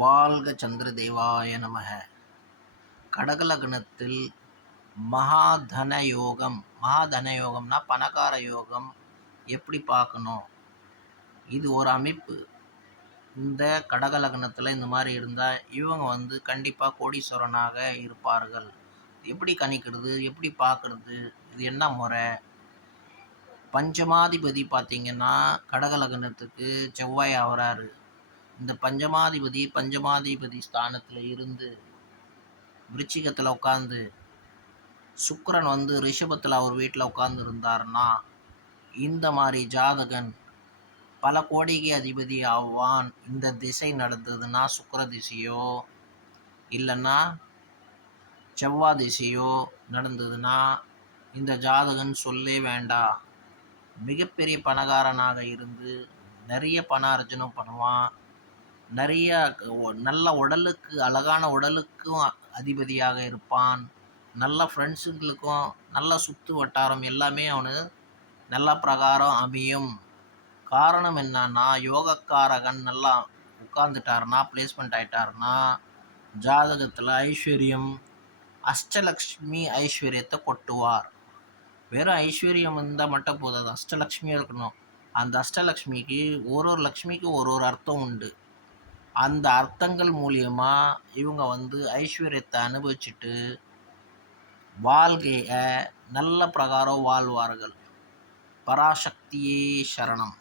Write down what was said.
வாழ்க சந்திர தேவாய நமக. கடகலக்னத்தில் மகாதன யோகம். மகாதன யோகம்னா பணக்கார யோகம் எப்படி பார்க்கணும்? இது ஒரு அமைப்பு. இந்த கடகலக்னத்தில் இந்த மாதிரி இருந்தால் இவங்க கண்டிப்பாக கோடீஸ்வரனாக இருப்பார்கள். எப்படி கணிக்கிறது, எப்படி பார்க்கறது, இது என்ன முறை? பஞ்சமாதிபதி பார்த்திங்கன்னா கடகலக்னத்துக்கு செவ்வாய் ஆகிறாரு. இந்த பஞ்சமாதிபதி ஸ்தானத்தில் இருந்து விருச்சிகத்தில் உட்காந்து சுக்கிரன் ரிஷபத்தில் அவர் வீட்டில் உட்கார்ந்து இருந்தாருன்னா இந்த மாதிரி ஜாதகன் பல கோடிக்கு அதிபதி ஆவான். இந்த திசை நடந்ததுன்னா சுக்கிர திசையோ இல்லைன்னா செவ்வாய் திசையோ நடந்ததுன்னா இந்த ஜாதகன் சொல்லே வேண்டாம். மிகப்பெரிய பணக்காரனாக இருந்து நிறைய பண அர்ஜனம் பண்ணுவான். நிறைய நல்ல உடலுக்கு, அழகான உடலுக்கும் அதிபதியாக இருப்பான். நல்ல ஃப்ரெண்ட்ஸுங்களுக்கும் நல்ல சுற்று வட்டாரம் எல்லாமே அவனுக்கு நல்ல பிரகாரம் அமையும். காரணம் என்னன்னா யோகக்காரகன் நல்லா உட்கார்ந்துட்டாருன்னா, பிளேஸ்மெண்ட் ஆகிட்டாருன்னா ஜாதகத்தில் ஐஸ்வர்யம், அஷ்டலக்ஷ்மி ஐஸ்வர்யத்தை கொட்டுவார். வெறும் ஐஸ்வர்யம் இருந்தால் மட்டும் போதாது, அஷ்டலக்ஷ்மியும் இருக்கணும். அந்த அஷ்டலக்ஷ்மிக்கு ஒரு லக்ஷ்மிக்கு ஒரு அர்த்தம் உண்டு. அந்த அர்த்தங்கள் மூலியமாக இவங்க ஐஸ்வர்யத்தை அனுபவிச்சுட்டு வாழ்க்கையை நல்ல பிரகாரம் வாழ்வார்கள். பராசக்தியே சரணம்.